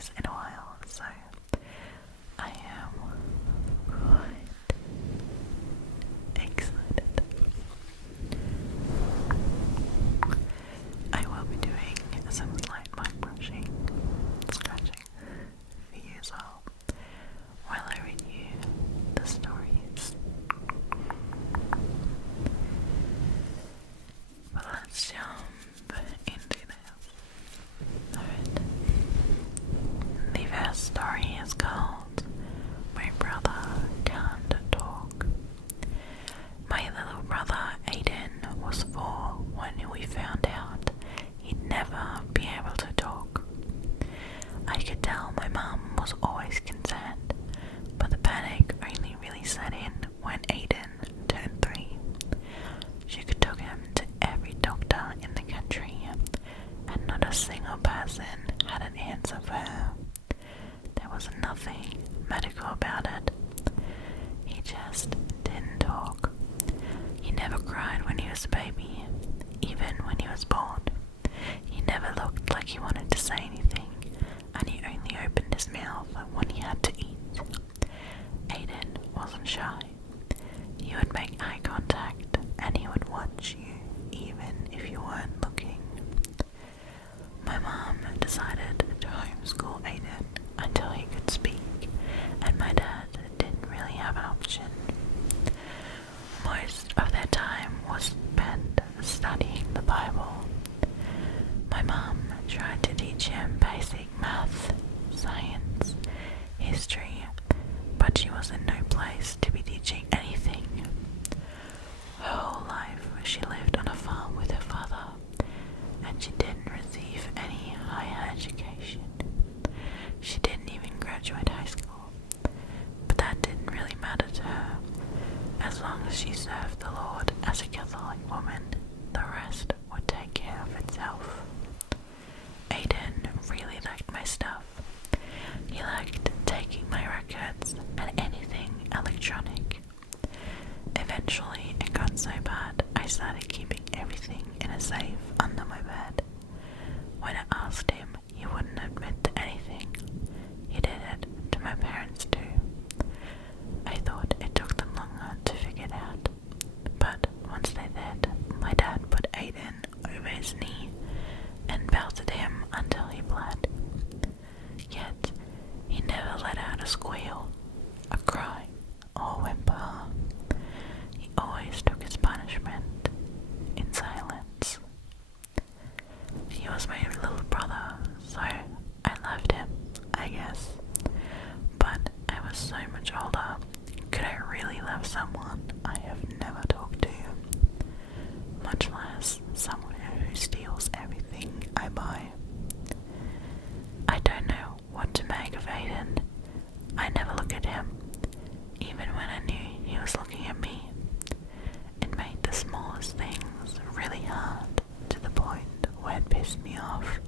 this in a while, so I am quite excited. I will be doing some slight mic brushing, scratching for you as well, while I read you the stories. But let's jump into this. Alright. The first story is called My Brother Can't Talk. My little brother Aiden was 4 when we found out he'd never be able to talk. I could tell my mum was always concerned, but the panic only really set in when Aiden turned 3. She could take him to every doctor in the country, and not a single person had an answer for her. There was nothing medical about it. He just didn't talk. He never cried when he was a baby, even when he was born. He never looked like he wanted to say anything, and he only opened his mouth when he had to eat. Aiden wasn't shy. He would make eye contact, and he would watch you even if you weren't looking. My mom decided to homeschool Aiden until he could speak, and my dad didn't really have an option. Most of their time was spent studying the Bible. My mom tried to teach him basic math, science, history, but she was in no place to be teaching anything. Her whole life she lived on a farm with her father, and she didn't receive any higher education. She didn't even graduate high school, but that didn't really matter to her. As long as she served the Lord as a Catholic woman, the rest would take care of itself. Aiden really liked my stuff. He liked taking my records and anything electronic. Eventually, it got so bad I started keeping everything in a safe under my bed. When I asked him, he wouldn't admit to anything. He did it to my parents too. I thought it took them longer to figure it out, but once they did, my dad put Aiden over his knee and belted him until he bled. Yet, he never let out a squeal, a cry, or whimper. He always took his punishment in silence. He was my little brother, so I loved him, I guess. But I was so much older. Could I really love someone I have never talked to? Much less someone who steals everything I buy. I don't know what to make of Aiden. I never look at him, even when I knew he was looking at me. It made the smallest things really hard, to the point where it pissed me off.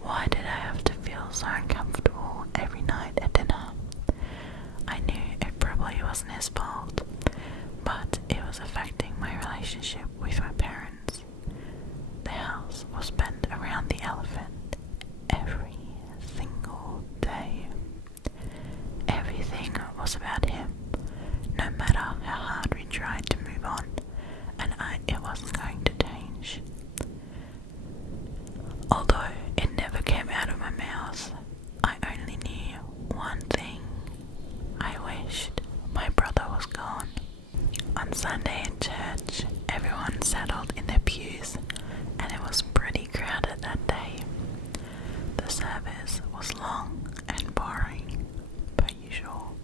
Why did I have to feel so uncomfortable every night at dinner? I knew it probably wasn't his fault, but it was affecting my relationship with my parents. The house was bent around the elephant every single day. Everything was about him, no matter how hard we tried to move on, and it wasn't going to change. Although it never came out of my mouth, I only knew one thing. I wished my brother was gone. On Sunday at church, everyone settled in their pews, and it was pretty crowded that day. The service was long and boring, per usual.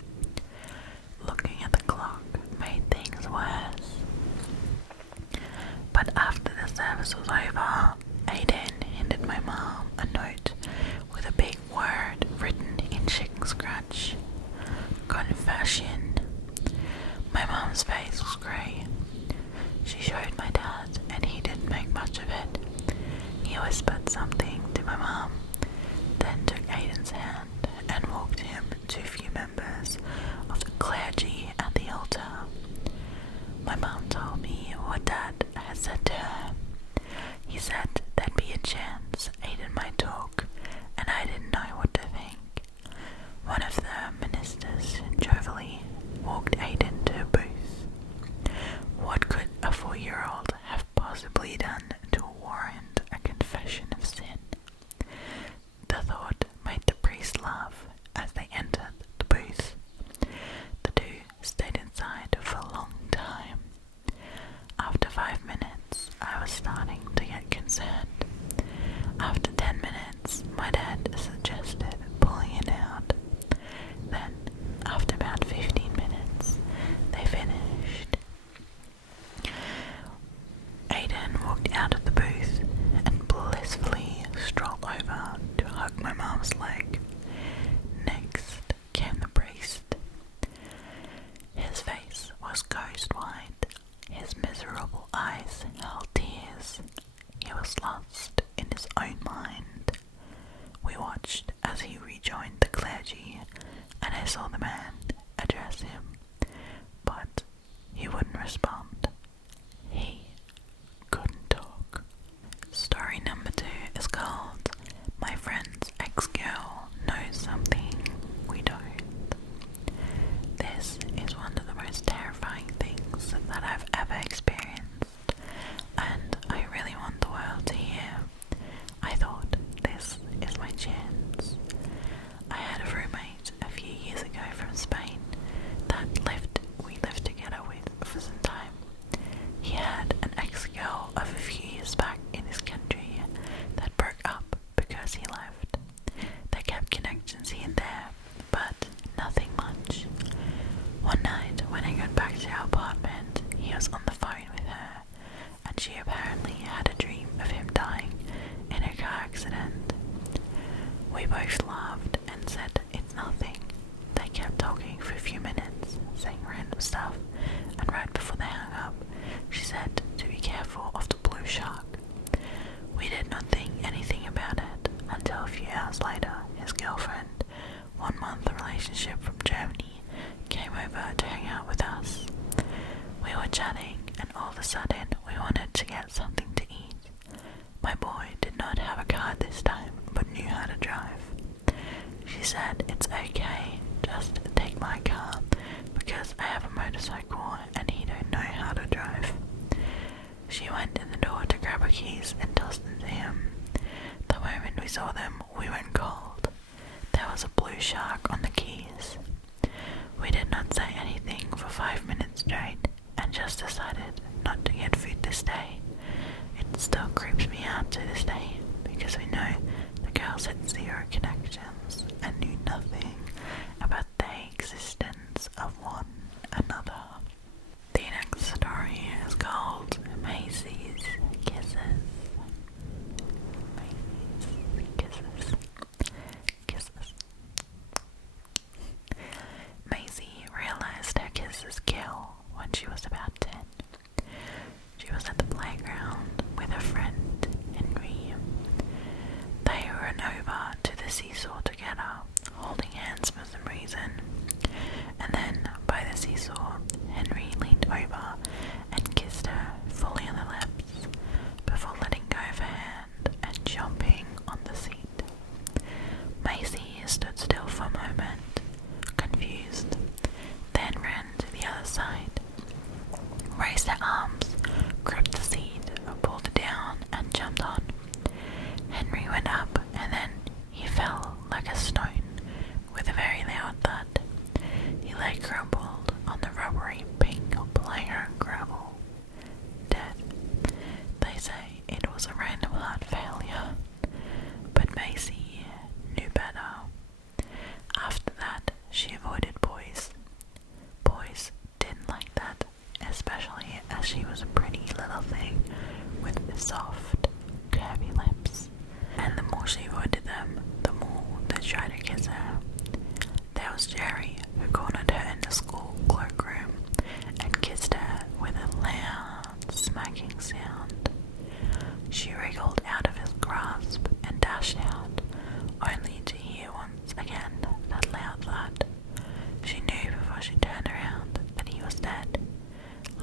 Looking at the clock made things worse. But after the service was over, Aiden handed my mom a note with a big word written in chicken scratch. Confession. My mom's face was grey. She showed my dad, and he didn't make much of it. He whispered something to my mom, then took Aiden's hand and walked him to a few members of the clergy at the altar. My mom told me what Dad had said to her. He said watched as he rejoined the clergy, and I saw the man address him, but he wouldn't respond. He couldn't talk. Story number 2 is called My Friend's Ex-Girl Knows Something We Don't. This is one of the most terrifying things that I've ever experienced, and I really want the world to hear. I thought, this is my chance. I had a roommate a few years ago from Spain that we lived together with for some time. He had an ex-girl of a few years back in his country that broke up because he left. They kept connections here and there, but nothing much. One night, when I got back to our apartment, he was on the phone with her, and she apparently had a dream of him dying in a car accident. We both laughed and said it's nothing. They kept talking for a few minutes, saying random stuff, and right before they hung up, she said to be careful of the blue shark. We did not think anything about it until a few hours later, his girlfriend, 1 month relationship from Germany, came over to hang out with us. We were chatting, and all of a sudden we wanted to get something to eat. My boy did not have a car this time, but knew how to drive. She said it's okay, just take my car, because I have a motorcycle and he don't know how to drive. She went in the door to grab her keys and tossed them to him. The moment we saw them, we went cold. There was a blue shark on the keys. We did not say anything for 5 minutes straight, and just decided not to get food this day. It still creeps me out to this day, because we know the girls had 0 connections and knew nothing about the existence of one another. The next story is called Maisie's Kisses. Maisie's Kisses. Kisses. Maisie realized her kisses kill when she was about 10. She was at the playground with her friend Henry. They ran over to the seesaw together, holding hands for some reason. And then, by the seesaw, Henry leaned over and kissed her fully on the lips before letting go of her hand and jumping on the seat. Maisie stood still for a moment, confused, then ran to the other side, raised her arms, gripped the seat, pulled it down, and jumped on. Henry went up, and then he fell like a stone with a very loud thud. He lay crumpled on the rubbery pink playground gravel, dead. They say it was a random heart failure, but Maisie knew better. After that, she avoided boys. Boys didn't like that, especially as she was a pretty little thing with soft, curvy lips. And the more she avoided them, the more they tried to kiss her. There was Jerry, who cornered her in the school cloakroom and kissed her with a loud, smacking sound. She wriggled out of his grasp and dashed out, only to hear once again that loud thud. She knew before she turned around that he was dead,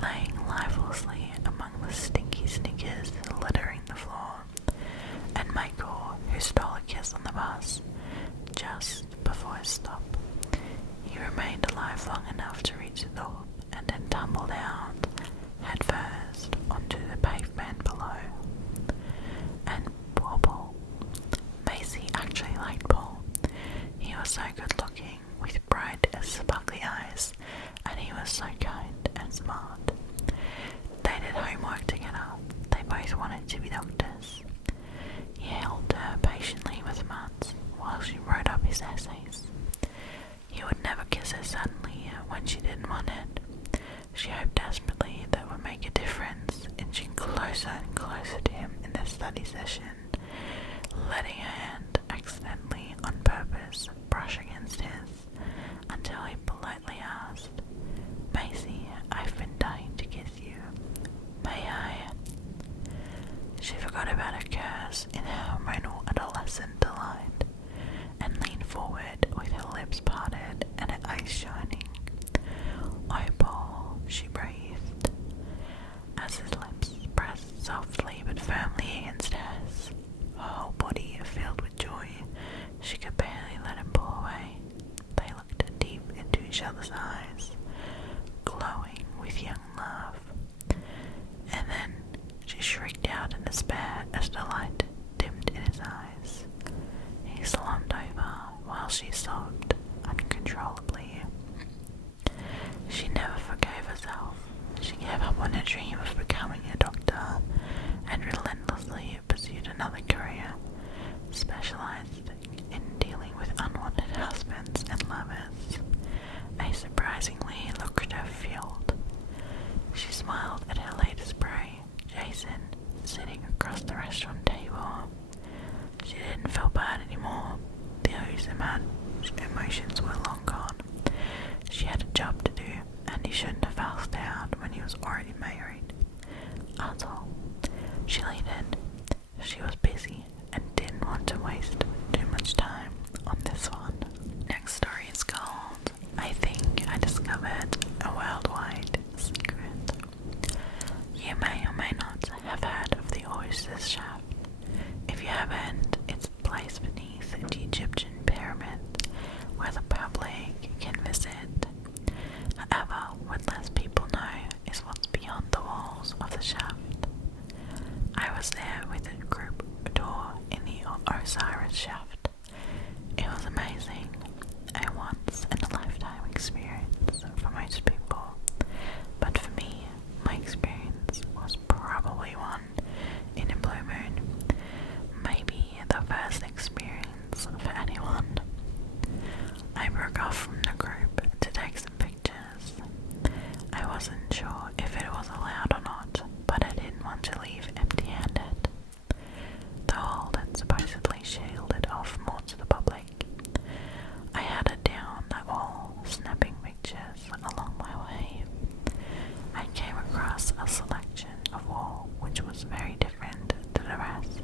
laying lifelessly among the stinky Snickers littering the floor. And Michael, who stole a kiss on the bus just before his stop. He remained alive long enough to reach the door and then tumbled out head first onto the pavement below. And poor Paul. Maisie actually liked Paul. He was so good looking, with bright, sparkly eyes, and he was so kind and smart. They did homework together. They both wanted to be doctors. He held her patiently with mats while she wrote up his essays. He would never kiss her suddenly when she didn't want it. She hoped desperately that would make a difference, inching closer and closer to him in their study session, letting her hand accidentally, on purpose, brush against his, until he politely asked, "Maisie, I've been dying to kiss you. May I?" She forgot about her curse in her hormonal adolescent delight. forward with her lips parted and her eyes shining. "Oh, Paul," she breathed, as his lips pressed softly but firmly against hers. Her whole body filled with joy. She could barely let him pull away. They looked deep into each other's eyes, glowing with young love. And then she shrieked out in despair as the light dimmed in his eyes. He slumped over while she sobbed uncontrollably. She never forgave herself. She gave up on her dream of becoming a doctor and relentlessly pursued another career, specialized in dealing with unwanted husbands and lovers, a surprisingly lucrative field. She smiled at her latest prey, Jason, sitting across the restaurant table. She didn't feel bad anymore. Those emotions were long gone. She had a job to do, and he shouldn't have asked out when he was already married. That's all. She leaned in. She was busy and didn't want to waste too much time on this one. Next story is called "I Think I Discovered a Worldwide Secret." You may or may not have heard of the Oyster's Shaft. If you haven't, it's a place beneath the Egyptian pyramid where the public can visit. However, what less people know is what's beyond the walls of the shaft. I was there with a group tour in the Osiris Shaft. It was amazing, a once-in-a-lifetime experience for most people, but for me, my experience was probably one in a blue moon, maybe the first experience for anyone. I broke off from the group to take some pictures. I wasn't sure if it was allowed or not, but I didn't want to leave empty-handed. The hall had supposedly shielded off more to the public. I headed down that wall, snapping pictures along my way. I came across a selection of wall which was very different to the rest.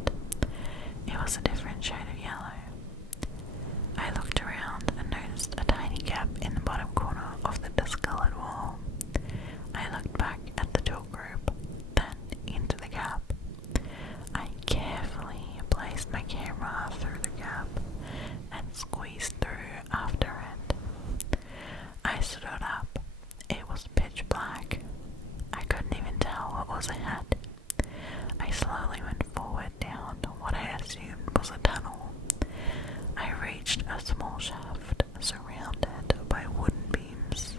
It was a different shade of yellow. I looked around and noticed a tiny gap in the bottom corner of the discolored wall. I looked back at the tour group, then into the gap. I carefully placed my camera through the gap and squeezed through after it. I stood up. It was pitch black. I couldn't even tell what was ahead. I slowly went forward down what I assumed was a tunnel. I reached a small shaft surrounded by wooden beams.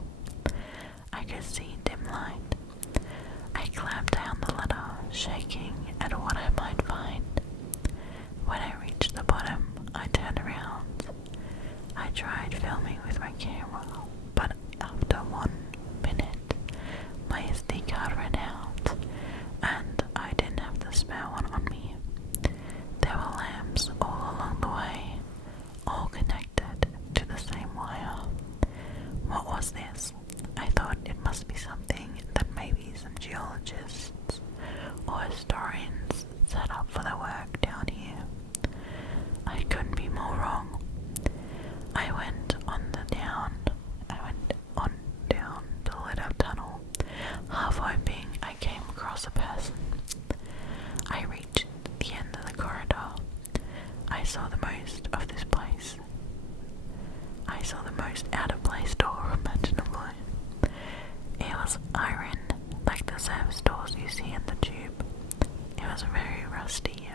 I could see dim light. I climbed down the ladder, shaking at what I might find. When I reached the bottom, I turned around. I tried filming with my camera, but after 1 minute, my SD card ran out, and I didn't have the spare one on me. There were lamps all along the way, all connected to the same wire. What was this? I thought it must be something that maybe some geologists or historians set up for their work down here. I couldn't be more wrong. I went on down the lit up tunnel. Half hoping I came across a person. I reached the end of the corridor. I saw the most of this place. I saw the most out-of-place door imaginable. It was iron, like the service doors you see in the tube. It was very rusty.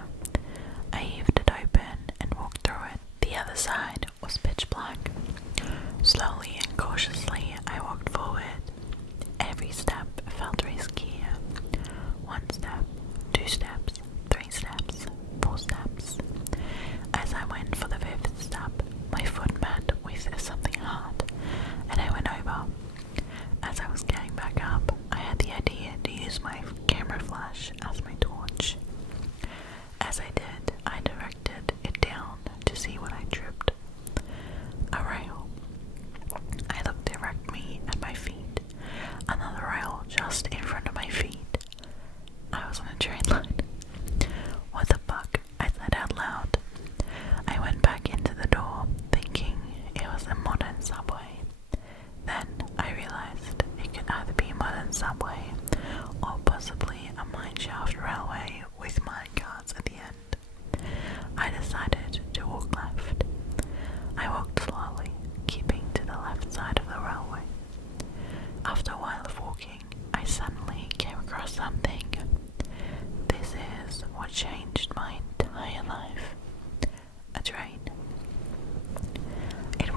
I heaved it open and walked through it. The other side was pitch black. Slowly and cautiously, I walked forward. Every step felt risky. 1 step, 2 steps, 3 steps, 4 steps. As I went for the 5th step, my foot met with something hard, and I went over. As I was getting back up, I had the idea to use my camera flash as my torch. As I did, I directed it down to see what I tripped. A rail. I looked around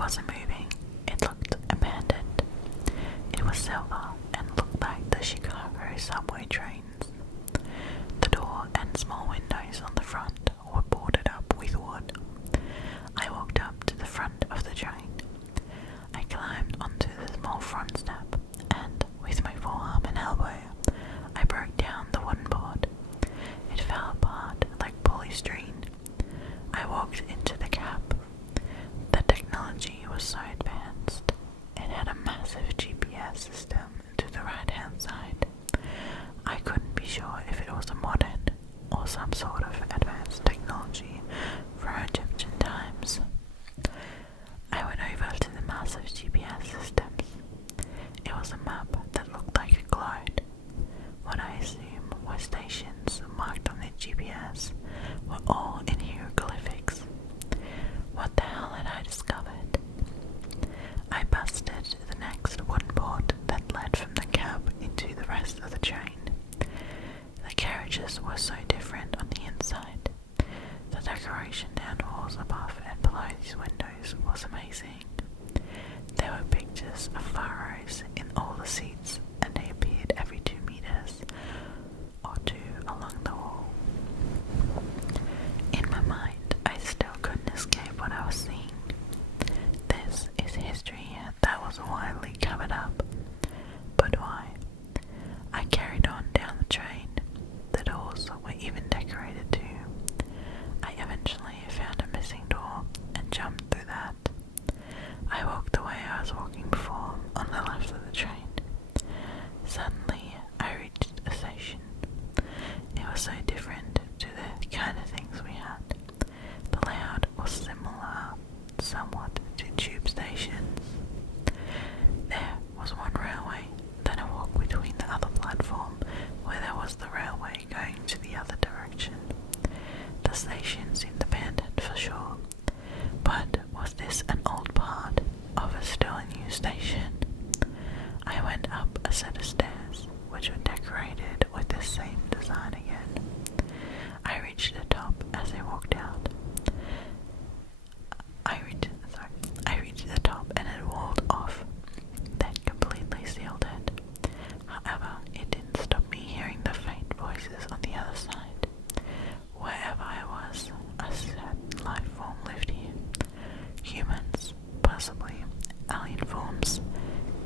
wasn't moving. It looked abandoned. It was silver and looked like the Chicago subway trains. The door and small windows on the front were boarded up with wood. I walked up to the front of the train. I climbed onto the small front step and, with my forearm and elbow, I broke down the wooden board. It fell apart like polystyrene. I walked into the cab. The technology was so advanced. It had a massive GPS system to the right-hand side. I couldn't be sure if it was a modern or some sort of advanced technology for Egyptian times. I went over to the massive GPS systems. It was a map that looked like a globe. What I assume were stations marked on the GPS were all in hieroglyphics. What the hell had I discovered? I busted the next wooden board that led from the cab into the rest of the train. The carriages were so different on the inside. The decoration down walls above and below these windows was amazing. There were pictures of pharaohs in all the seats, and they appeared every 2 meters or 2 along the wall. In my mind, I still couldn't escape what I was seeing. This is history that was widely covered up. But why? I carried on down the train. The doors were even decorated too. I eventually found a missing door and jumped through that. I walked the way I was walking before, on the left of the train. Suddenly, I reached a station. It was so different to the kind of things we had. The layout was similar, somewhat, to tube stations. There was one railway, then a walk between the other platform, where there was the railway going to the other direction. The station seemed abandoned for sure, but was this an old part of a still new station? I went up a set of stairs, which were decorated with the same design again. I reached the top as I walked out. I reached the top and it walled off. That completely sealed it. However, it didn't stop me hearing the faint voices on the other side. Wherever I was, a certain life form lived here. Humans, possibly. Alien forms,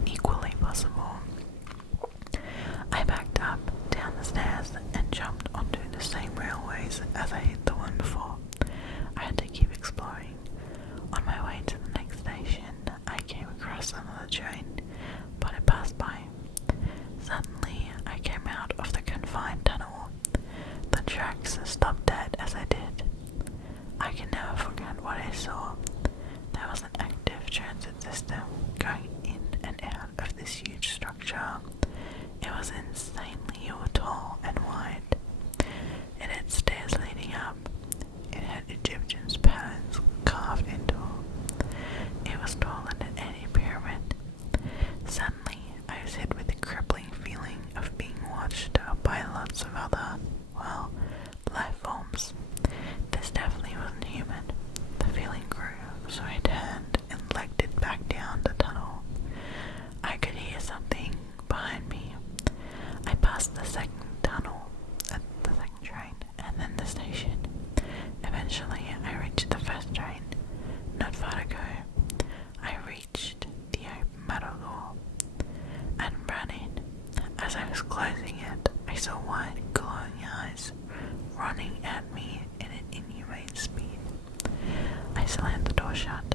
equally possible. I backed up, down the stairs, and jumped onto the same railways as I hit the one before. I had to keep exploring. On my way to the next station, I came across another train, but it passed by. Suddenly, I came out of the confined tunnel. The tracks stopped dead as I did. I can never forget what I saw. There was an active transit system going in and out of this huge structure. It was insanely tall and wide. It had stairs leading up. It had Egyptian patterns carved into it. It was taller than any pyramid. Suddenly, I was hit with a crippling feeling of being watched by lots of other, life forms. This definitely wasn't human. The feeling grew, so I turned and legged it back down the tunnel. I could hear something behind me. I passed the second tunnel, the second train, and then the station. Eventually, I reached the first train. Not far to go. I reached the open metal door and ran in. As I was closing it, I saw wide, glowing eyes running at me in an inhumane speed. I slammed the door shut